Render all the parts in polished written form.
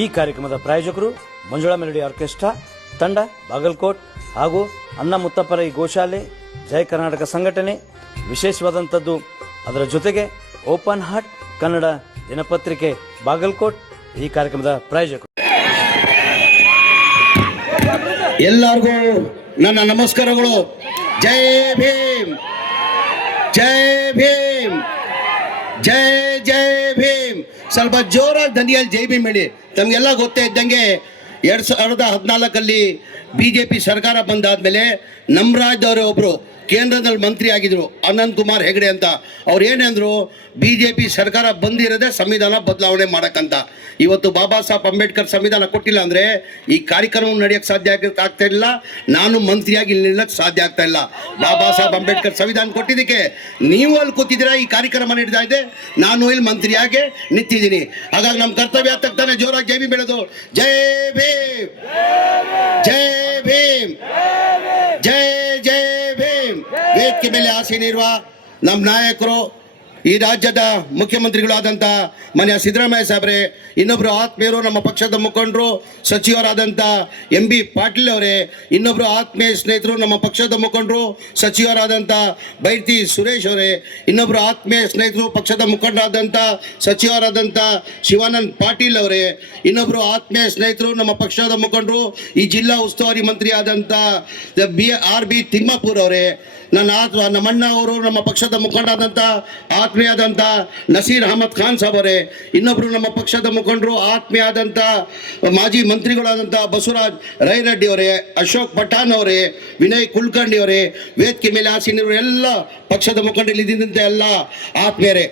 ಈ ಕಾರ್ಯಕ್ರಮದ ಪ್ರಾಯೋಜಕರು ಮಂಜುಳಾ ಮೆಲೋಡಿ ಆರ್ಕೆಸ್ಟ್ರಾ ತಂಡ ಬಾಗಲಕೋಟ್ ಹಾಗೂ ಅನ್ನ ಮುತ್ತಪ್ಪರೈ ಗೋಶಾಲೆ ಜಯ ಕರ್ನಾಟಕ ಸಂಘಟನೆ. ವಿಶೇಷವಾದಂಥದ್ದು ಅದರ ಜೊತೆಗೆ ಓಪನ್ ಹಾರ್ಟ್ ಕನ್ನಡ ದಿನಪತ್ರಿಕೆ ಬಾಗಲಕೋಟ್ ಈ ಕಾರ್ಯಕ್ರಮದ ಪ್ರಾಯೋಜಕರು. ಎಲ್ಲರಿಗೂ ನನ್ನ ನಮಸ್ಕಾರಗಳು. ಜೈ ಭೀಮ್, ಜೈ ಭೀಮ್, ಜೈ ಜೈ ಭೀಮ್. ಸ್ವಲ್ಪ ಜೋರಾಗಿ ಧ್ವನಿಯಲ್ಲಿ ಜೈ ಭೀಮ್ ಹೇಳಿ. ತಮಗೆಲ್ಲ ಗೊತ್ತೇ ಇದ್ದಂಗೆ 2014 BJP ಸರ್ಕಾರ ಬಂದಾದ್ಮೇಲೆ ನಮ್ಮ ರಾಜ್ಯದವರು ಒಬ್ಬರು ಕೇಂದ್ರದಲ್ಲಿ ಮಂತ್ರಿ ಆಗಿದ್ರು, ಅನಂತ್ ಕುಮಾರ್ ಹೆಗಡೆ ಅಂತ. ಅವ್ರು ಏನಂದ್ರು, BJP ಸರ್ಕಾರ ಬಂದಿರೋದೇ ಸಂವಿಧಾನ ಬದಲಾವಣೆ ಮಾಡಕ್ಕಂತ. ಇವತ್ತು ಬಾಬಾ ಸಾಹೇಬ್ ಅಂಬೇಡ್ಕರ್ ಸಂವಿಧಾನ ಕೊಟ್ಟಿಲ್ಲ ಅಂದರೆ ಈ ಕಾರ್ಯಕ್ರಮ ನಡೆಯೋಕ್ಕೆ ಸಾಧ್ಯ ಆಗ್ತಾ ಇಲ್ಲ, ನಾನು ಮಂತ್ರಿಯಾಗಿ ಇಲ್ಲಿ ನಿಲ್ಲಕ್ಕೆ ಸಾಧ್ಯ ಆಗ್ತಾ ಇಲ್ಲ. ಬಾಬಾ ಸಾಹೇಬ್ ಅಂಬೇಡ್ಕರ್ ಸಂವಿಧಾನ ಕೊಟ್ಟಿದ್ದಕ್ಕೆ ನೀವು ಅಲ್ಲಿ ಕೂತಿದ್ದೀರಾ, ಈ ಕಾರ್ಯಕ್ರಮ ನಡೀತಾ ಇದೆ, ನಾನು ಇಲ್ಲಿ ಮಂತ್ರಿಯಾಗಿ ನಿಂತಿದ್ದೀನಿ. ಹಾಗಾಗಿ ನಮ್ಮ ಕರ್ತವ್ಯ ಆಗ್ತಾನೆ ಜೋರಾಗಿ ಜೈ ಭೀಮ್ ಬೆಳೆದು ಜೈ ಭೀಮ್, ಜೈ ಭೀಮ್, ಜೈ ಜೈ ಭೀಮ್. ವೇದಿಕೆ ಮೇಲೆ ಆಸೀನಿರುವ ನಮ್ಮ ನಾಯಕರು, ಈ ರಾಜ್ಯದ ಮುಖ್ಯಮಂತ್ರಿಗಳಾದಂಥ ಮಾನ್ಯ ಸಿದ್ದರಾಮಯ್ಯ ಸಾಹೇಬ್ರೆ, ಇನ್ನೊಬ್ಬರು ಆತ್ಮೀಯರು ನಮ್ಮ ಪಕ್ಷದ ಮುಖಂಡರು ಸಚಿವರಾದಂಥ MB ಪಾಟೀಲ್ ಅವರೇ, ಇನ್ನೊಬ್ಬರು ಆತ್ಮೀಯ ಸ್ನೇಹಿತರು ನಮ್ಮ ಪಕ್ಷದ ಮುಖಂಡರು ಸಚಿವರಾದಂಥ ಬೈರ್ತಿ ಸುರೇಶ್ ಅವರೇ, ಇನ್ನೊಬ್ಬರು ಆತ್ಮೀಯ ಸ್ನೇಹಿತರು ಪಕ್ಷದ ಮುಖಂಡರಾದಂಥ ಸಚಿವರಾದಂಥ ಶಿವಾನಂದ್ ಪಾಟೀಲ್ ಅವರೇ, ಇನ್ನೊಬ್ಬರು ಆತ್ಮೀಯ ಸ್ನೇಹಿತರು ನಮ್ಮ ಪಕ್ಷದ ಮುಖಂಡರು ಈ ಜಿಲ್ಲಾ ಉಸ್ತುವಾರಿ ಮಂತ್ರಿ ಆದಂಥ RB ತಿಮ್ಮಾಪುರ್ ಅವರೇ, ನಮ್ಮಣ್ಣ ಅವರು ನಮ್ಮ ಪಕ್ಷದ ಮುಖಂಡರಾದಂಥ ಆತ್ಮೀಯ ಆದಂಥ ನಸೀರ್ ಅಹಮದ್ ಖಾನ್ ಸಾಬ್ ಅವರೇ, ಇನ್ನೊಬ್ಬರು ನಮ್ಮ ಪಕ್ಷದ ಮುಖಂಡರು ಆತ್ಮೀಯ ಆದಂಥ ಮಾಜಿ ಮಂತ್ರಿಗಳಾದಂಥ ಬಸವರಾಜ್ ರೈರೆಡ್ಡಿ ಅವರೇ, ಅಶೋಕ್ ಪಠಾಣ್ ಅವರೇ, ವಿನಯ್ ಕುಲಕರ್ಣಿ ಅವರೇ, ವೇದಿಕೆ ಮೇಲೆ ಆಸೀನರು ಎಲ್ಲ ಪಕ್ಷದ ಮುಖಂಡರು ಇದ್ದಂಥ ಎಲ್ಲ ಆತ್ಮೀಯರೇ,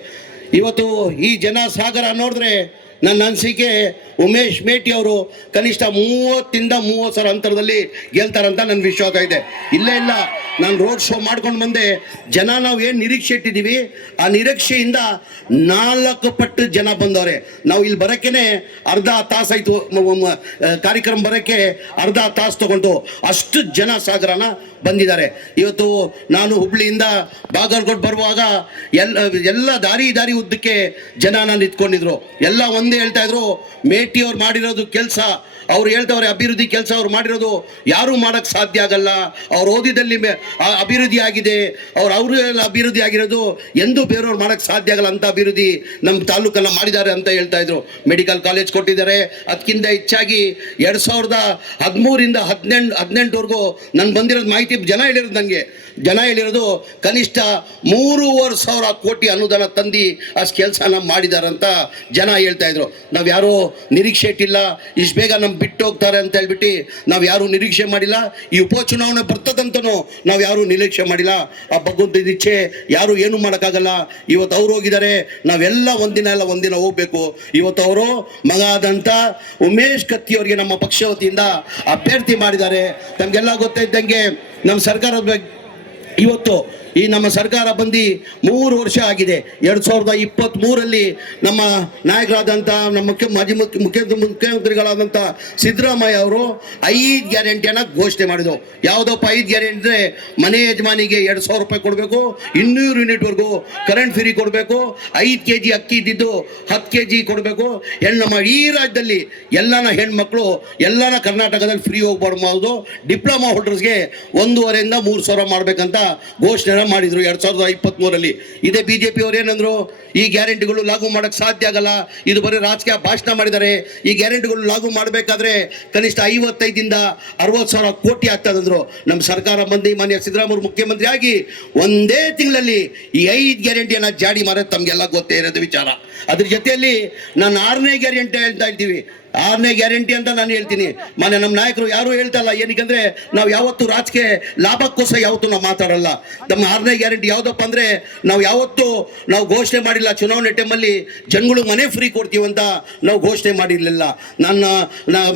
ಇವತ್ತು ಈ ಜನ ಸಾಗರ ನೋಡಿದ್ರೆ ನನ್ನ ಅನಿಸಿಕೆ ಉಮೇಶ್ ಮೇಟಿ ಅವರು ಕನಿಷ್ಠ 30,000 ಅಂತರದಲ್ಲಿ ಗೆಲ್ತಾರಂತ ನನ್ನ ವಿಶ್ವಾಸ ಇದೆ. ಇಲ್ಲೇ ಇಲ್ಲ, ನಾನು ರೋಡ್ ಶೋ ಮಾಡ್ಕೊಂಡು ಬಂದೆ. ಜನ ನಾವು ಏನು ನಿರೀಕ್ಷೆ ಇಟ್ಟಿದ್ದೀವಿ ಆ ನಿರೀಕ್ಷೆಯಿಂದ 4 ಪಟ್ಟು ಜನ ಬಂದವ್ರೆ. ನಾವು ಇಲ್ಲಿ ಬರೋಕ್ಕೇ ಅರ್ಧ ತಾಸಾಯಿತು, ಕಾರ್ಯಕ್ರಮ ಬರೋಕ್ಕೆ ಅರ್ಧ ತಾಸು ತಗೊಂಡು ಅಷ್ಟು ಜನ ಸಾಗರನ ಬಂದಿದ್ದಾರೆ. ಇವತ್ತು ನಾನು ಹುಬ್ಳಿಯಿಂದ ಬಾಗಲಕೋಟ್ ಬರುವಾಗ ಎಲ್ಲ ದಾರಿ ಉದ್ದಕ್ಕೆ ಜನ ನಿಂತ್ಕೊಂಡಿದ್ರು. ಎಲ್ಲ ಒಂದೇ ಹೇಳ್ತಾ ಇದ್ರು, ಮೇಟಿ ಅವ್ರು ಮಾಡಿರೋದು ಕೆಲಸ, ಅವ್ರು ಹೇಳ್ತವ್ರೆ ಅಭಿವೃದ್ಧಿ ಕೆಲಸ ಅವ್ರು ಮಾಡಿರೋದು ಯಾರೂ ಮಾಡೋಕ್ಕೆ ಸಾಧ್ಯ ಆಗಲ್ಲ, ಅವ್ರು ಓದಿದಲ್ಲಿ ಅಭಿವೃದ್ಧಿ ಆಗಿದೆ, ಅವ್ರೆಲ್ಲ ಅಭಿವೃದ್ಧಿ ಆಗಿರೋದು ಎಂದೂ ಬೇರೆಯವ್ರು ಮಾಡೋಕ್ಕೆ ಸಾಧ್ಯ ಆಗಲ್ಲ ಅಂತ ಅಭಿವೃದ್ಧಿ ನಮ್ಮ ತಾಲೂಕನ್ನು ಮಾಡಿದ್ದಾರೆ ಅಂತ ಹೇಳ್ತಾ ಇದ್ರು. ಮೆಡಿಕಲ್ ಕಾಲೇಜ್ ಕೊಟ್ಟಿದ್ದಾರೆ. ಅದಕ್ಕಿಂತ ಹೆಚ್ಚಾಗಿ 2013ರಿಂದ 18ವರೆಗೂ ನಾನು ಬಂದಿರೋದು ಮಾಹಿತಿ ಜನ ಹೇಳಿರೋದು ಕನಿಷ್ಠ 3,500 ಕೋಟಿ ಅನುದಾನ ತಂದು ಅಷ್ಟು ಕೆಲಸನ ಮಾಡಿದಾರಂತ ಜನ ಹೇಳ್ತಾ ಇದ್ರು. ನಾವು ಯಾರೂ ನಿರೀಕ್ಷೆ ಇಟ್ಟಿಲ್ಲ, ಇಷ್ಟು ಬೇಗ ನಮ್ಮ ಬಿಟ್ಟು ಹೋಗ್ತಾರೆ ಅಂತ ಹೇಳ್ಬಿಟ್ಟು ನಾವು ಯಾರೂ ನಿರೀಕ್ಷೆ ಮಾಡಿಲ್ಲ. ಈ ಉಪಚುನಾವಣೆ ಬರ್ತದಂತನೂ ನಾವು ಯಾರೂ ನಿರೀಕ್ಷೆ ಮಾಡಿಲ್ಲ. ಆ ಭಗವಂತನ ಇಚ್ಛೆ, ಯಾರು ಏನು ಮಾಡೋಕ್ಕಾಗಲ್ಲ. ಇವತ್ತು ಅವ್ರು ಹೋಗಿದ್ದಾರೆ, ನಾವೆಲ್ಲ ಒಂದಿನ ಹೋಗ್ಬೇಕು. ಇವತ್ತು ಅವರು ಮಗ ಆದಂಥ ಉಮೇಶ್ ಕತ್ತಿ ಅವರಿಗೆ ನಮ್ಮ ಪಕ್ಷ ವತಿಯಿಂದ ಅಭ್ಯರ್ಥಿ ಮಾಡಿದ್ದಾರೆ. ತಮಗೆಲ್ಲ ಗೊತ್ತಿದ್ದಂಗೆ ನಮ್ಮ ಸರ್ಕಾರದ ಇವತ್ತು ಈ ನಮ್ಮ ಸರ್ಕಾರ ಬಂದು 3 ವರ್ಷ ಆಗಿದೆ. 2023ರಲ್ಲಿ ನಮ್ಮ ನಾಯಕರಾದಂಥ ನಮ್ಮ ಮಾಜಿ ಮುಖ್ಯಮಂತ್ರಿಗಳಾದಂಥ ಸಿದ್ದರಾಮಯ್ಯ ಅವರು 5 ಗ್ಯಾರಂಟಿಯನ್ನು ಘೋಷಣೆ ಮಾಡಿದ್ರು. ಯಾವುದಪ್ಪ 5 ಗ್ಯಾರಂಟಿ ಅಂದರೆ, ಮನೆ ಯಜಮಾನಿಗೆ 2,000 ರೂಪಾಯಿ ಕೊಡಬೇಕು, 200 ಯೂನಿಟ್ವರೆಗೂ ಕರೆಂಟ್ ಫ್ರೀ ಕೊಡಬೇಕು, 5 kg ಅಕ್ಕಿ ಇದ್ದಿದ್ದು 10 kg ಕೊಡಬೇಕು, ನಮ್ಮ ಈ ರಾಜ್ಯದಲ್ಲಿ ಹೆಣ್ಮಕ್ಳು ಎಲ್ಲನ ಕರ್ನಾಟಕದಲ್ಲಿ ಫ್ರೀ ಹೋಗ್ಬಾರ್ದು, ಡಿಪ್ಲೊಮಾ ಹೋಲ್ಡರ್ಸ್ಗೆ 1,500ರಿಂದ 3,000 ಮಾಡಬೇಕಂತ ಘೋಷಣೆ ಮಾಡಿದ್ರು 2023ರಲ್ಲಿ. ಇದೇ BJP ಅವ್ರು ಏನಂದ್ರು, ಈ ಗ್ಯಾರಂಟಿಗಳು ಲಾಗು ಮಾಡಕ್ಕೆ ಸಾಧ್ಯ ಆಗಲ್ಲ, ಇದು ಬರೀ ರಾಜಕೀಯ ಭಾಷಣ ಮಾಡಿದ್ದಾರೆ. ಈ ಗ್ಯಾರಂಟಿಗಳು ಲಾಗು ಮಾಡಬೇಕಾದ್ರೆ ಕನಿಷ್ಠ 55ರಿಂದ 60,000 ಕೋಟಿ ಆಗ್ತದಂದ್ರು. ನಮ್ಮ ಸರ್ಕಾರ ಬಂದು ಮಾನ್ಯ ಸಿದ್ದರಾಮಯ್ಯ ಮುಖ್ಯಮಂತ್ರಿ ಆಗಿ ಒಂದೇ ತಿಂಗಳಲ್ಲಿ ಈ 5 ಗ್ಯಾರಂಟಿಯನ್ನು ಜಾರಿ ಮಾಡೋದು ತಮಗೆಲ್ಲ ಗೊತ್ತೇ ಇರೋದು ವಿಚಾರ. ಅದ್ರ ಜೊತೆಯಲ್ಲಿ ನಾನು 6ನೇ ಗ್ಯಾರಂಟಿ ಹೇಳ್ತಾ ಇದ್ದೀವಿ. 6ನೇ ಗ್ಯಾರಂಟಿ ಅಂತ ನಾನು ಹೇಳ್ತೀನಿ. ಮಾನ್ಯ ನಮ್ಮ ನಾಯಕರು ಯಾರೂ ಹೇಳ್ತಲ್ಲ. ಏನಕ್ಕಂದ್ರೆ ನಾವು ಯಾವತ್ತು ರಾಜಕೀಯ ಲಾಭಕ್ಕೋಸ್ಕರ ಯಾವತ್ತೂ ನಾವು ಮಾತಾಡಲ್ಲ. ನಮ್ಮ 6ನೇ ಗ್ಯಾರಂಟಿ ಯಾವುದಪ್ಪ ಅಂದರೆ, ನಾವು ಘೋಷಣೆ ಮಾಡಿಲ್ಲ ಚುನಾವಣೆ ಟೈಮಲ್ಲಿ ಜನಗಳು ಮನೆ ಫ್ರೀ ಕೊಡ್ತೀವಿ ಅಂತ ನಾವು ಘೋಷಣೆ ಮಾಡಿರಲಿಲ್ಲ.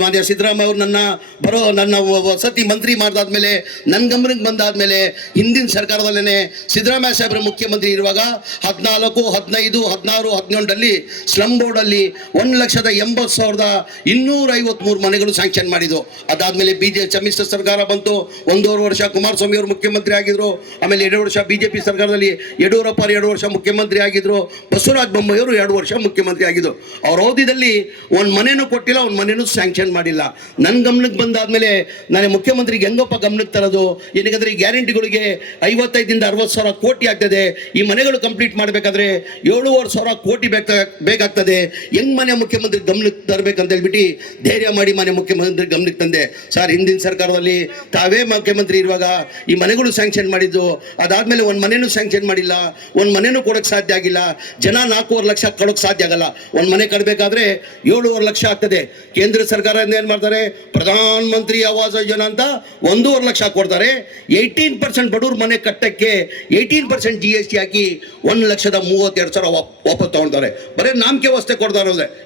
ಮಾನ್ಯ ಸಿದ್ದರಾಮಯ್ಯ ಅವರು ನನ್ನ ವಸತಿ ಮಂತ್ರಿ ಮಾಡಿದಾದ್ಮೇಲೆ, ನನ್ನ ಗಮನಕ್ಕೆ ಬಂದಾದ್ಮೇಲೆ, ಹಿಂದಿನ ಸರ್ಕಾರದಲ್ಲೇ ಸಿದ್ದರಾಮಯ್ಯ ಸಾಹೇಬ್ರ ಮುಖ್ಯಮಂತ್ರಿ ಇರುವಾಗ 14, 15, 16, 17ರಲ್ಲಿ ಸ್ಲಮ್ ಬೋರ್ಡಲ್ಲಿ 1,80,000 253 ಮನೆಗಳು ಸ್ಯಾಂಕ್ಷನ್ ಮಾಡಿದ್ದು. ಅದಾದ್ಮೇಲೆ ಸಮ್ಮಿಶ್ರ ಸರ್ಕಾರ ಬಂತು, 1.5 ವರ್ಷ ಕುಮಾರಸ್ವಾಮಿ ಅವರು ಮುಖ್ಯಮಂತ್ರಿ ಆಗಿದ್ರು. ಆಮೇಲೆ 2 ವರ್ಷ ಬಿಜೆಪಿ ಸರ್ಕಾರದಲ್ಲಿ ಯಡಿಯೂರಪ್ಪ 2 ವರ್ಷ ಮುಖ್ಯಮಂತ್ರಿ ಆಗಿದ್ರು. ಬಸವರಾಜ ಬೊಮ್ಮಾಯಿ ಅವರು 2 ವರ್ಷ ಮುಖ್ಯಮಂತ್ರಿ ಆಗಿದ್ರು. ಅವ್ರ ಅವಧಿಯಲ್ಲಿ ಒಂದು ಮನೆನೂ ಕೊಟ್ಟಿಲ್ಲ, ಒಂದು ಮನೆನೂ ಸ್ಯಾಂಕ್ಷನ್ ಮಾಡಿಲ್ಲ. ನನ್ನ ಗಮನಕ್ಕೆ ಬಂದಾದ್ಮೇಲೆ ನಾನು ಮುಖ್ಯಮಂತ್ರಿಗೆ ಹೆಂಗಪ್ಪ ಗಮನಕ್ಕೆ ತರೋದು, ಏನಕ್ಕೆ ಈ ಗ್ಯಾರಂಟಿಗಳಿಗೆ 55ರಿಂದ 60 ಸಾವಿರ ಕೋಟಿ ಆಗ್ತದೆ. ಈ ಮನೆಗಳು ಕಂಪ್ಲೀಟ್ ಮಾಡಬೇಕಾದ್ರೆ 7,500 ಸಾವಿರ ಕೋಟಿ ಬೇಕಾಗ್ತದೆ. ಹೆಂಗ್ ಮನೆ ಮುಖ್ಯಮಂತ್ರಿ ಗಮನಕ್ಕೆ ತರಬೇಕಂತ ಹೇಳ್ಬಿಟ್ಟು ಧೈರ್ಯ ಮಾಡಿ ಮನೆ ಮುಖ್ಯಮಂತ್ರಿ ಗಮನಕ್ಕೆ ತಂದೆ. ಸರ್, ಹಿಂದಿನ ಸರ್ಕಾರದಲ್ಲಿ ತಾವೇ ಮುಖ್ಯಮಂತ್ರಿ ಇರುವಾಗ ಈ ಮನೆಗಳು ಸ್ಯಾಂಕ್ಷನ್ ಮಾಡಿದ್ದು. ಅದಾದ್ಮೇಲೆ ಒಂದು ಮನೆನೂ ಸ್ಯಾಂಕ್ಷನ್ ಮಾಡಿಲ್ಲ, ಒಂದು ಮನೆನೂ ಕೊಡೋಕೆ ಸಾಧ್ಯ ಆಗಿಲ್ಲ. ಜನ 4.5 ಲಕ್ಷ ಕೊಡೋಕೆ ಸಾಧ್ಯ ಆಗಲ್ಲ. ಒಂದು ಮನೆ ಕಟ್ಟಬೇಕಾದ್ರೆ 7.5 ಲಕ್ಷ ಆಗ್ತದೆ. ಕೇಂದ್ರ ಸರ್ಕಾರದಿಂದ ಏನು ಮಾಡ್ತಾರೆ, ಪ್ರಧಾನ ಮಂತ್ರಿ ಆವಾಸ್ ಯೋಜನಾ ಅಂತ 1.5 ಲಕ್ಷ ಕೊಡ್ತಾರೆ. 18% ಬಡವ್ರ ಮನೆ ಕಟ್ಟಕ್ಕೆ 18% GST ಹಾಕಿ 1,32,000 ವಾಪಸ್ ತಗೊಳ್ತಾರೆ. ಬರೀ ನಾಮಕೆ ವ್ಯವಸ್ಥೆ ಕೊಡ್ತಾರೆ.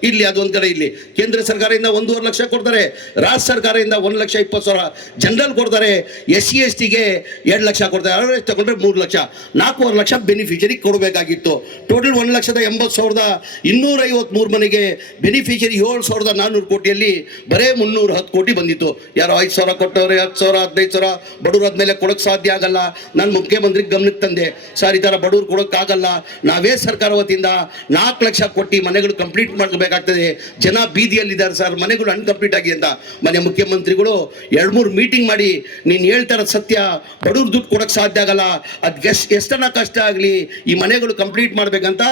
ಇಲ್ಲಿ ಅದೊಂದು ಕಡೆ, ಇಲ್ಲಿ ಕೇಂದ್ರ ಸರ್ಕಾರದಿಂದ 1.5 ಲಕ್ಷ ಕೊಡ್ತಾರೆ, ರಾಜ್ಯ ಸರ್ಕಾರದಿಂದ 1,20,000 ಜನರಲ್ ಕೊಡ್ತಾರೆ. SC STಗೆ 2 ಲಕ್ಷ ಕೊಡ್ತಾರೆ. ಅವರೇಜ್ ತಗೊಂಡ್ರೆ 3 ಲಕ್ಷ, 4.5 ಲಕ್ಷ ಬೆನಿಫಿಷರಿ ಕೊಡಬೇಕಾಗಿತ್ತು. ಟೋಟಲ್ 1,80,253 ಮನೆಗೆ ಬೆನಿಫಿಷರಿ 7,400 ಕೋಟಿಯಲ್ಲಿ ಬರೇ 310 ಕೋಟಿ ಬಂದಿತ್ತು. ಯಾರೋ 5,000 ಕೊಟ್ಟವ್ರೆ, 10,000, 15,000 ಬಡವ್ರು ಆದ್ಮೇಲೆ ಕೊಡೋಕೆ ಸಾಧ್ಯ ಆಗಲ್ಲ. ನಾನು ಮುಖ್ಯಮಂತ್ರಿಗೆ ಗಮನಕ್ಕೆ ತಂದೆ, ಸರ್ ಈ ಥರ ಬಡವ್ರು ಕೊಡೋಕ್ಕಾಗಲ್ಲ, ನಾವೇ ಸರ್ಕಾರ ವತಿಯಿಂದ 4 ಲಕ್ಷ ಕೊಟ್ಟು ಮನೆಗಳು ಕಂಪ್ಲೀಟ್ ಮಾಡಬೇಕಾಗ್ತದೆ. ಜನ ಬೀದಿಯಲ್ಲಿದ್ದಾರೆ ಸರ್, ಮನೆಗಳು ಅನ್ಕಂಪ್ಲೀಟ್ ಆಗಿ ಅಂತ. ಮನೆ ಮುಖ್ಯಮಂತ್ರಿಗಳು 2-3 ಮೀಟಿಂಗ್ ಮಾಡಿ, ನೀನು ಹೇಳ್ತಾರ ಸತ್ಯ, ಬಡವ್ರು ದುಡ್ಡು ಕೊಡೋಕೆ ಸಾಧ್ಯ ಆಗಲ್ಲ, ಅದು ಎಷ್ಟನ್ನ ಕಷ್ಟ ಆಗಲಿ ಈ ಮನೆಗಳು ಕಂಪ್ಲೀಟ್ ಮಾಡಬೇಕಂತ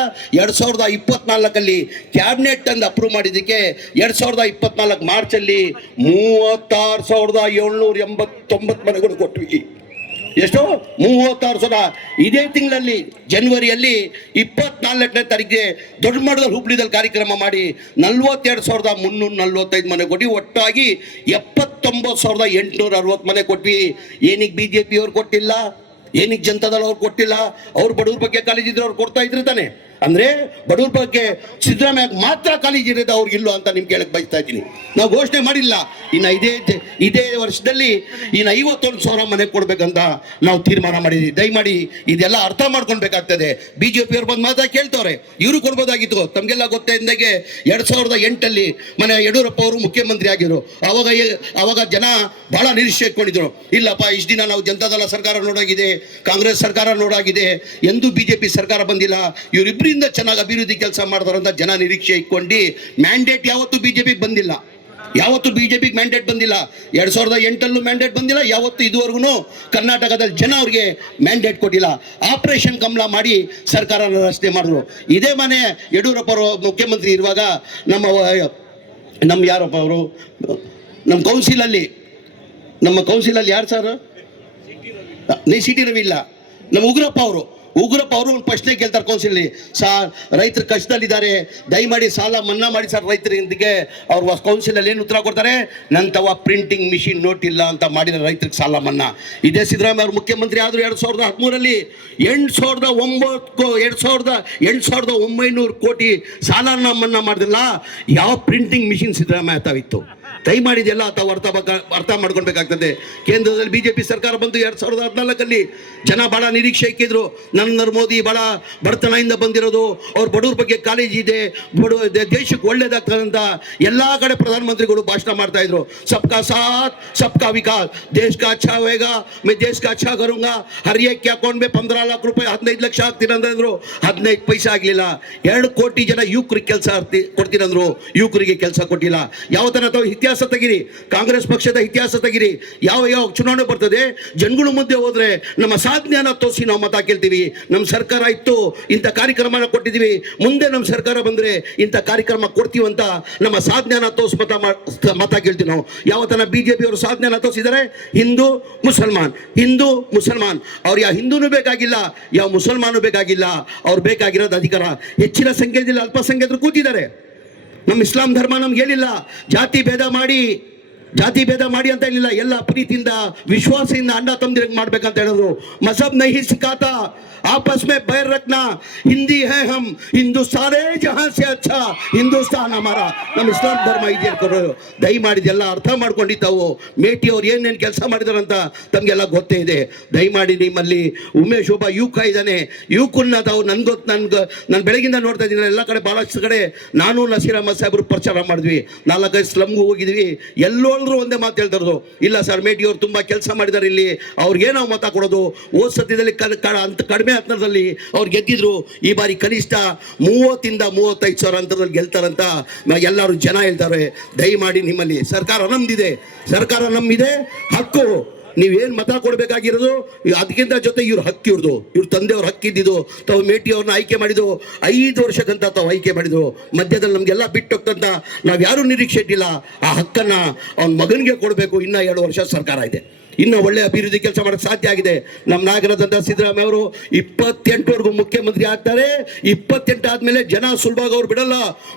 2024 ಕ್ಯಾಬಿನೆಟ್ ಅಂದು ಅಪ್ರೂವ್ ಮಾಡಿದ್ದಕ್ಕೆ 2024 ಮಾರ್ಚಲ್ಲಿ 36,789 ಮನೆಗಳು ಕೊಟ್ವಿ. ಎಷ್ಟು? 36,000. ಇದೇ ತಿಂಗಳಲ್ಲಿ ಜನವರಿಯಲ್ಲಿ 24ನೇ ತಾರೀಕಿಗೆ ದೊಡ್ಡ ಮಟ್ಟದಲ್ಲಿ ಹುಬ್ಳಿದಲ್ಲಿ ಕಾರ್ಯಕ್ರಮ ಮಾಡಿ 42,345 ಮನೆ ಕೊಟ್ವಿ. ಒಟ್ಟಾಗಿ 79,860 ಮನೆ ಕೊಟ್ವಿ. ಏನಕ್ಕೆ BJP ಅವ್ರು ಕೊಟ್ಟಿಲ್ಲ, ಏನಕ್ಕೆ ಜನತಾದಳ ಅವ್ರು ಕೊಟ್ಟಿಲ್ಲ? ಅವ್ರು ಬಡವ್ರ ಬಗ್ಗೆ ಕಾಳಜಿ ಇದ್ರೆ ಅವ್ರು ಕೊಡ್ತಾ ಇದ್ರು ತಾನೆ. ಅಂದರೆ ಬಡವ್ರ ಬಗ್ಗೆ ಸಿದ್ದರಾಮಯ್ಯ ಮಾತ್ರ ಕಾಳಜಿ ಇರೋದು ಅವ್ರಿಗಿಲ್ಲ ಅಂತ ನಿಮ್ಗೆ ಕೇಳಕ್ಕೆ ಬಯಸ್ತಾ ಇದ್ದೀನಿ. ನಾವು ಘೋಷಣೆ ಮಾಡಿಲ್ಲ, ಇನ್ನು ಇದೇ ವರ್ಷದಲ್ಲಿ ಇನ್ನು 51,000 ಮನೆ ಕೊಡ್ಬೇಕಂತ ನಾವು ತೀರ್ಮಾನ ಮಾಡಿದ್ವಿ. ದಯಮಾಡಿ ಇದೆಲ್ಲ ಅರ್ಥ ಮಾಡ್ಕೊಳ್ಬೇಕಾಗ್ತದೆ. BJP ಅವ್ರು ಬಂದು ಮಾತಾ ಕೇಳ್ತವ್ರೆ, ಇವರು ಕೊಡ್ಬೋದಾಗಿತ್ತು. ತಮಗೆಲ್ಲ ಗೊತ್ತಿದ್ದಂಗೆ 2008 ಮನೆ ಯಡಿಯೂರಪ್ಪ ಅವರು ಮುಖ್ಯಮಂತ್ರಿ ಆಗಿದ್ರು. ಅವಾಗ ಜನ ಬಹಳ ನಿರೀಕ್ಷೆ ಇಟ್ಕೊಂಡಿದ್ರು. ಇಲ್ಲಪ್ಪ, ಇಷ್ಟು ದಿನ ನಾವು ಜನತಾದಳ ಸರ್ಕಾರ ನೋಡಾಗಿದೆ, ಕಾಂಗ್ರೆಸ್ ಸರ್ಕಾರ ನೋಡಾಗಿದೆ, ಎಂದೂ BJP ಸರ್ಕಾರ ಬಂದಿಲ್ಲ, ಇವರಿಬ್ಬರಿಂದ ಚೆನ್ನಾಗಿ ಅಭಿವೃದ್ಧಿ ಕೆಲಸ ಮಾಡ್ತಾರಂತ ಜನ ನಿರೀಕ್ಷೆ ಇಟ್ಕೊಂಡು ಮ್ಯಾಂಡೇಟ್ ಯಾವತ್ತೂ BJP ಬಂದಿಲ್ಲ. ಯಾವತ್ತು BJP ಮ್ಯಾಂಡೇಟ್ ಬಂದಿಲ್ಲ. 2008 ಮ್ಯಾಂಡೇಟ್ ಬಂದಿಲ್ಲ. ಯಾವತ್ತು ಇದುವರೆಗೂ ಕರ್ನಾಟಕದಲ್ಲಿ ಜನ ಅವ್ರಿಗೆ ಮ್ಯಾಂಡೇಟ್ ಕೊಟ್ಟಿಲ್ಲ. ಆಪರೇಷನ್ ಕಮಲ ಮಾಡಿ ಸರ್ಕಾರ ರಚನೆ ಮಾಡಿದ್ರು. ಇದೇ ಮನೆ ಯಡಿಯೂರಪ್ಪ ಅವರು ಮುಖ್ಯಮಂತ್ರಿ ಇರುವಾಗ ನಮ್ಮ ಯಾರಪ್ಪ ಅವರು ನಮ್ಮ ಕೌನ್ಸಿಲಲ್ಲಿ ಯಾರು ಸರ್? CT ರವಿ ಇಲ್ಲ, ನಮ್ಮ ಉಗ್ರಪ್ಪ ಅವರು ಒಂದು ಪ್ರಶ್ನೆ ಕೇಳ್ತಾರೆ ಕೌನ್ಸಿಲಲ್ಲಿ, ಸರ್ ರೈತರು ಕಷ್ಟದಲ್ಲಿದ್ದಾರೆ, ದಯಮಾಡಿ ಸಾಲ ಮನ್ನಾ ಮಾಡಿ ಸರ್ ರೈತರಿಗೆ. ಅವ್ರು ಕೌನ್ಸಿಲಲ್ಲಿ ಏನು ಉತ್ತರ ಕೊಡ್ತಾರೆ? ನನ್ನ ತವ ಪ್ರಿಂಟಿಂಗ್ ಮಿಷಿನ್ ನೋಟ್ ಇಲ್ಲ ಅಂತ ಮಾಡಿದ ರೈತರಿಗೆ ಸಾಲ ಮನ್ನಾ. ಇದೇ ಸಿದ್ದರಾಮಯ್ಯ ಅವರು ಮುಖ್ಯಮಂತ್ರಿ ಆದರೂ 2013 8,900 ಕೋಟಿ ಸಾಲನ ಮನ್ನಾ ಮಾಡಿದಿಲ್ಲ. ಯಾವ ಪ್ರಿಂಟಿಂಗ್ ಮಿಷಿನ್ ಸಿದ್ದರಾಮಯ್ಯ ತಾವಿತ್ತು? ದಯಮಾಡಿದೆಲ್ಲ ತಾವು ಅರ್ಥ ಮಾಡ್ಕೊಳ್ಬೇಕಾಗ್ತದೆ. ಕೇಂದ್ರದಲ್ಲಿ BJP ಸರ್ಕಾರ ಬಂದು 2014 ಜನ ಭಾಳ ನಿರೀಕ್ಷೆ ಇಕ್ಕಿದ್ರು. ನರೇಂದ್ರ ಮೋದಿ ಭಾಳ ಬಡತನದಿಂದ ಬಂದಿರೋದು, ಅವ್ರ ಬಡವ್ರ ಬಗ್ಗೆ ಕಾಳಜಿ ಇದೆ, ದೇಶಕ್ಕೆ ಒಳ್ಳೇದಾಗ್ತದೆ ಅಂತ ಎಲ್ಲ ಕಡೆ ಪ್ರಧಾನಮಂತ್ರಿಗಳು ಭಾಷಣ ಮಾಡ್ತಾ ಇದ್ರು. ಸಬ್ಕಾ ಸಾಥ್ ಸಬ್ಕಾ ವಿಕಾಸ್, ದೇಶ ಕಾ ಅಚ್ಚಾ ಹೋಗಾ ಮೈ ದೇಶ ಕಾ ಅಚ್ಚಾ ಕरूंगा, ಹರ್ ಏಕ್ ಅಕೌಂಟ್ ಮೇ 15 लाख ರೂಪಾಯಿ 15 ಲಕ್ಷ ಹಾಕ್ತೀರಂದ್ರು. 15 ಪೈಸೆ ಆಗಲಿಲ್ಲ. 2 ಕೋಟಿ ಜನ ಯುವಕರಿಗೆ ಕೆಲಸ ಕೊಡ್ತೀರಂದ್ರು, ಯುವಕರಿಗೆ ಕೆಲಸ ಕೊಟ್ಟಿಲ್ಲ. ಯಾವ ಥರ ಇತಿಹಾಸ ತೆಗಿರಿ, ಕಾಂಗ್ರೆಸ್ ಪಕ್ಷದ ಇತಿಹಾಸ ತೆಗಿರಿ. ಯಾವ ಚುನಾವಣೆ ಬರ್ತದೆ, ಜನಗಳು ಮುಂದೆ ಹೋದ್ರೆ ನಮ್ಮ ಸಾಧನೆಯನ್ನ ತೋರಿಸಿ ನಾವು ಮತ ಕೇಳ್ತೀವಿ. ನಮ್ಮ ಸರ್ಕಾರ ಇತ್ತು, ಇಂಥ ಕಾರ್ಯಕ್ರಮನ ಕೊಟ್ಟಿದ್ದೀವಿ, ಮುಂದೆ ನಮ್ಮ ಸರ್ಕಾರ ಬಂದರೆ ಇಂಥ ಕಾರ್ಯಕ್ರಮ ಕೊಡ್ತೀವಿ ಅಂತ ನಮ್ಮ ಸಾಧನೆಯನ್ನ ತೋರಿಸಿ ಮತ ಕೇಳ್ತೀವಿ ನಾವು. ಯಾವತ್ತನ BJP ಅವರು ಸಾಧನೆಯನ್ನ ತೋರಿಸಿದ್ದಾರೆ, ಹಿಂದೂ ಮುಸಲ್ಮಾನ್. ಅವ್ರು ಯಾವ ಹಿಂದೂನೂ ಬೇಕಾಗಿಲ್ಲ, ಯಾವ ಮುಸಲ್ಮಾನೂ ಬೇಕಾಗಿಲ್ಲ. ಅವ್ರು ಬೇಕಾಗಿರೋದು ಅಧಿಕಾರ. ಹೆಚ್ಚಿನ ಸಂಖ್ಯೆಯಲ್ಲಿ ಅಲ್ಪಸಂಖ್ಯಾತರು ಕೂತಿದ್ದಾರೆ. ನಮ್ಮ ಇಸ್ಲಾಂ ಧರ್ಮ ನಮ್ಗೆ ಹೇಳಿಲ್ಲ ಜಾತಿ ಭೇದ ಮಾಡಿ ಜಾತಿ ಭೇದ ಮಾಡಿ ಅಂತ ಹೇಳಿಲ್ಲ, ಎಲ್ಲ ಪ್ರೀತಿಯಿಂದ ವಿಶ್ವಾಸದಿಂದ ಅಣ್ಣ ತಮ್ಮದಿರಂಗೆ ಮಾಡ್ಬೇಕಂತ ಹೇಳಿದ್ರು. ಮಸಬ್ ನಹಿ ಸಿಖಾತಾ आपस में बैर रखना, हिंदी है हम, हिंदुस्तान है जहां से अच्छा हिंदुस्तान हमारा. ನಮ್ಮ ಇಸ್ಲಾಂ ಧರ್ಮ ಇದೆ ಕೊಡೋರು ದಯಮಾಡಿ ಎಲ್ಲ ಅರ್ಥ ಮಾಡ್ಕೊಂಡಿದ್ದಾವು. ಮೇಟಿ ಅವ್ರು ಏನೇನು ಕೆಲಸ ಮಾಡಿದಾರಂತ ತಮಗೆಲ್ಲ ಗೊತ್ತೇ ಇದೆ. ದಯಮಾಡಿ ನಿಮ್ಮಲ್ಲಿ ಉಮೇಶ್ ಒಬ್ಬ ಯುವಕ ಇದ್ದಾನೆ, ಯುವಕನ್ನ ತಾವು ನಾನು ಬೆಳಗಿಂದ ನೋಡ್ತಾ ಇದ್ದೀನಿ. ಎಲ್ಲ ಕಡೆ ಭಾಳಷ್ಟು ಕಡೆ ನಾನು ನಸೀರ್ ಅಹಮದ್ ಸಾಹೇಬ್ರು ಪ್ರಚಾರ ಮಾಡಿದ್ವಿ, 4-5 ಸ್ಲಮ್ಗೂ ಹೋಗಿದ್ವಿ. ಎಲ್ಲೋದ್ರು ಒಂದೇ ಮಾತು ಹೇಳ್ತಾರದು, ಇಲ್ಲ ಸರ್ ಮೇಟಿ ಅವ್ರು ತುಂಬ ಕೆಲಸ ಮಾಡಿದ್ದಾರೆ, ಇಲ್ಲಿ ಅವ್ರಿಗೆ ನಾವು ಮತ ಕೊಡೋದು. ಹೋದ ಸದ್ಯದಲ್ಲಿ ಅಂತ ಕಡಿಮೆ ಅಂತರದಲ್ಲಿ ಅವ್ರು ಗೆದ್ದಿದ್ರು. ಈ ಬಾರಿ ಕನಿಷ್ಠ 30 ಇಂದ 35 ಸಾವಿರ ಅಂತರದಲ್ಲಿ ಗೆಲ್ತಾರಂತ ಎಲ್ಲರೂ ಜನ ಹೇಳ್ತಾರೆ. ದಯಮಾಡಿ ನಿಮ್ಮಲ್ಲಿ ಸರ್ಕಾರ ನಮ್ಮಿದೆ, ಹಕ್ಕು. ನೀವೇನು ಮತ ಕೊಡಬೇಕಾಗಿರೋದು ಅದಕ್ಕಿಂತ ಜೊತೆ ಇವ್ರ ಹಕ್ಕು, ಇವ್ರ ತಂದೆಯವ್ರ ಹಕ್ಕಿದ್ದು. ತಾವು ಮೇಟಿ ಅವ್ರನ್ನ ಆಯ್ಕೆ ಮಾಡಿದ್ದು 5 ವರ್ಷಕ್ಕಂತ ತಾವು ಆಯ್ಕೆ ಮಾಡಿದ್ರು. ಮಧ್ಯದಲ್ಲಿ ನಮಗೆಲ್ಲ ಬಿಟ್ಟೋಗ್ತಂತ ನಾವು ಯಾರೂ ನಿರೀಕ್ಷೆ ಇಟ್ಟಿಲ್ಲ. ಆ ಹಕ್ಕನ್ನು ಅವನ ಮಗನಿಗೆ ಕೊಡಬೇಕು. ಇನ್ನೂ 2 ವರ್ಷ ಸರ್ಕಾರ ಇದೆ, ಇನ್ನೂ ಒಳ್ಳೆ ಅಭಿವೃದ್ಧಿ ಕೆಲಸ ಮಾಡೋಕ್ಕೆ ಸಾಧ್ಯ ಆಗಿದೆ. ನಮ್ಮ ನಾಯಕರಾದಂಥ ಸಿದ್ದರಾಮಯ್ಯ ಅವರು 28ವರೆಗೂ ಮುಖ್ಯಮಂತ್ರಿ ಆಗ್ತಾರೆ. 28 ಆದಮೇಲೆ ಜನ ಸುಲಭವಾಗಿ ಅವ್ರು ಬಿಡಲ್ಲ.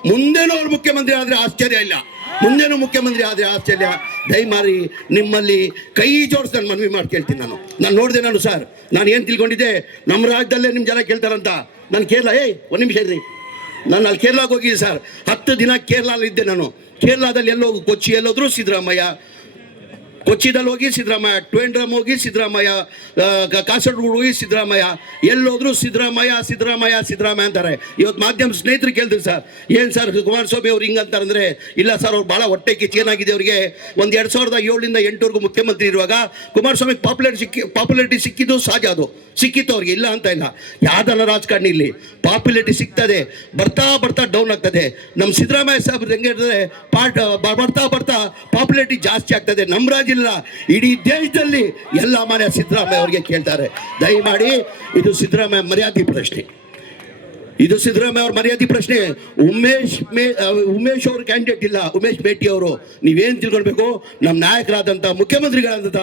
ಮುಂದೇನೂ ಅವ್ರು ಮುಖ್ಯಮಂತ್ರಿ ಆದರೆ ಆಶ್ಚರ್ಯ ಇಲ್ಲ, ಮುಂದೇನೂ ಮುಖ್ಯಮಂತ್ರಿ ಆದರೆ ಆಶ್ಚರ್ಯ. ದಯಮಾಡಿ ನಿಮ್ಮಲ್ಲಿ ಕೈ ಜೋಡಿಸಿ ನಾನು ಮನವಿ ಮಾಡಿ ಕೇಳ್ತೀನಿ. ನಾನು ನೋಡಿದೆ. ಸರ್ ನಾನು ಏನು ತಿಳ್ಕೊಂಡಿದ್ದೆ, ನಮ್ಮ ರಾಜ್ಯದಲ್ಲೇ ನಿಮ್ಮ ಜನ ಕೇಳ್ತಾರಂತ. ನಾನು ಕೇರಳ ಒಂದು ನಿಮಿಷ ಇರ್ರಿ, ನಾನು ಅಲ್ಲಿ ಕೇರಳಕ್ಕೆ ಹೋಗಿದ್ದೆ ಸರ್. 10 ದಿನ ಕೇರಳಲ್ಲಿದ್ದೆ ನಾನು. ಕೇರಳದಲ್ಲಿ ಎಲ್ಲೋಗಿ ಕೊಚ್ಚಿ ಎಲ್ಲೋದ್ರು ಸಿದ್ದರಾಮಯ್ಯ, ಕೊಚ್ಚಿದಲ್ಲಿ ಹೋಗಿ ಸಿದ್ದರಾಮಯ್ಯ, ಟ್ವೆಂಡ್ರಮ್ ಹೋಗಿ ಸಿದ್ದರಾಮಯ್ಯ, ಕಾಸರಗೋಡು ಹೋಗಿ ಸಿದ್ದರಾಮಯ್ಯ, ಎಲ್ಲೋದ್ರು ಸಿದ್ದರಾಮಯ್ಯ ಅಂತಾರೆ. ಇವತ್ತು ಮಾಧ್ಯಮ ಸ್ನೇಹಿತರು ಕೇಳಿದ್ರು, ಸರ್ ಏನು ಸರ್ ಕುಮಾರಸ್ವಾಮಿ ಅವ್ರು ಹಿಂಗಂತಾರಂದ್ರೆ, ಇಲ್ಲ ಸರ್ ಅವ್ರು ಭಾಳ ಹೊಟ್ಟೆ ಕಿಚ್ಚು ಏನಾಗಿದೆ ಅವರಿಗೆ. ಒಂದು 2007 ಇಂದ 8ವರೆಗೂ ಮುಖ್ಯಮಂತ್ರಿ ಇರುವಾಗ ಕುಮಾರಸ್ವಾಮಿ ಪಾಪ್ಯುಲಾರಿಟಿ ಸಿಕ್ಕಿದ್ದು ಸಹಜ, ಅದು ಸಿಕ್ಕಿತ್ತು ಅವ್ರಿಗೆ, ಇಲ್ಲ ಅಂತ ಇಲ್ಲ. ಯಾವ್ದನ್ನ ರಾಜಕಾರಣಿ ಇಲ್ಲಿ ಪಾಪ್ಯುಲಾರಿಟಿ ಸಿಗ್ತದೆ, ಬರ್ತಾ ಡೌನ್ ಆಗ್ತದೆ. ನಮ್ಮ ಸಿದ್ದರಾಮಯ್ಯ ಸಾಹೇಬ್ರು ಹೆಂಗೆ ಹೇಳಿದ್ರೆ ಬರ್ತಾ ಪಾಪ್ಯುಲಾರಿಟಿ ಜಾಸ್ತಿ ಆಗ್ತದೆ. ನಮ್ಮ ರಾಜ್ಯ ಇಲ್ಲ, ಇಡೀ ದೇಶದಲ್ಲಿ ಎಲ್ಲ ಮನೆ ಸಿದ್ದರಾಮಯ್ಯ ಅವ್ರಿಗೆ ಕೇಳ್ತಾರೆ. ದಯಮಾಡಿ ಇದು ಸಿದ್ದರಾಮಯ್ಯ ಮರ್ಯಾದೆ ಪ್ರಶ್ನೆ, ಇದು ಸಿದ್ದರಾಮಯ್ಯ ಅವ್ರ ಮರ್ಯಾದೆ ಪ್ರಶ್ನೆ. ಉಮೇಶ್ ಅವ್ರ ಕ್ಯಾಂಡಿಡೇಟ್ ಇಲ್ಲ, ಉಮೇಶ್ ಮೇಟಿ ಅವರು. ನೀವೇನು ತಿಳ್ಕೊಳ್ಬೇಕು, ನಮ್ಮ ನಾಯಕರಾದಂಥ ಮುಖ್ಯಮಂತ್ರಿಗಳಾದಂಥ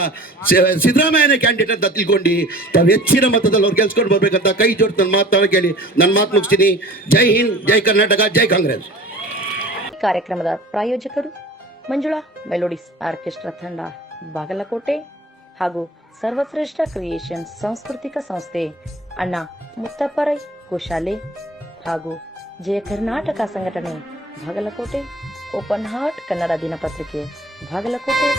ಸಿದ್ದರಾಮಯ್ಯನೇ ಕ್ಯಾಂಡಿಡೇಟ್ ಅಂತ ತಿಳ್ಕೊಂಡು ತಾವು ಹೆಚ್ಚಿನ ಮತದಲ್ಲಿ ಅವ್ರು ಗೆಲ್ಸ್ಕೊಂಡು ಬರ್ಬೇಕಂತ ಕೈ ಜೋಡಿಸಿ ನನ್ನ ಮಾತನಾಡ ಕೇಳಿ ನನ್ನ ಮಾತು ಮುಗಿಸ್ತೀನಿ. ಜೈ ಹಿಂದ್, ಜೈ ಕರ್ನಾಟಕ, ಜೈ ಕಾಂಗ್ರೆಸ್. ಕಾರ್ಯಕ್ರಮದ ಪ್ರಾಯೋಜಕರು ಮಂಜುಳಾ ಮೆಲೋಡಿಸ್ ಆರ್ಕೆಸ್ಟ್ರಾ ತಂಡ ಬಾಗಲಕೋಟೆ ಹಾಗೂ ಸರ್ವಶ್ರೇಷ್ಠ ಕ್ರಿಯೇಷನ್ಸ್ ಸಾಂಸ್ಕೃತಿಕ ಸಂಸ್ಥೆ, ಅಣ್ಣ ಮುತ್ತಪ್ಪರೈ ಗೋಶಾಲೆ ಹಾಗೂ ಜಯ ಕರ್ನಾಟಕ ಸಂಘಟನೆ ಬಾಗಲಕೋಟೆ, ಓಪನ್ ಹಾರ್ಟ್ ಕನ್ನಡ ದಿನಪತ್ರಿಕೆ ಬಾಗಲಕೋಟೆ.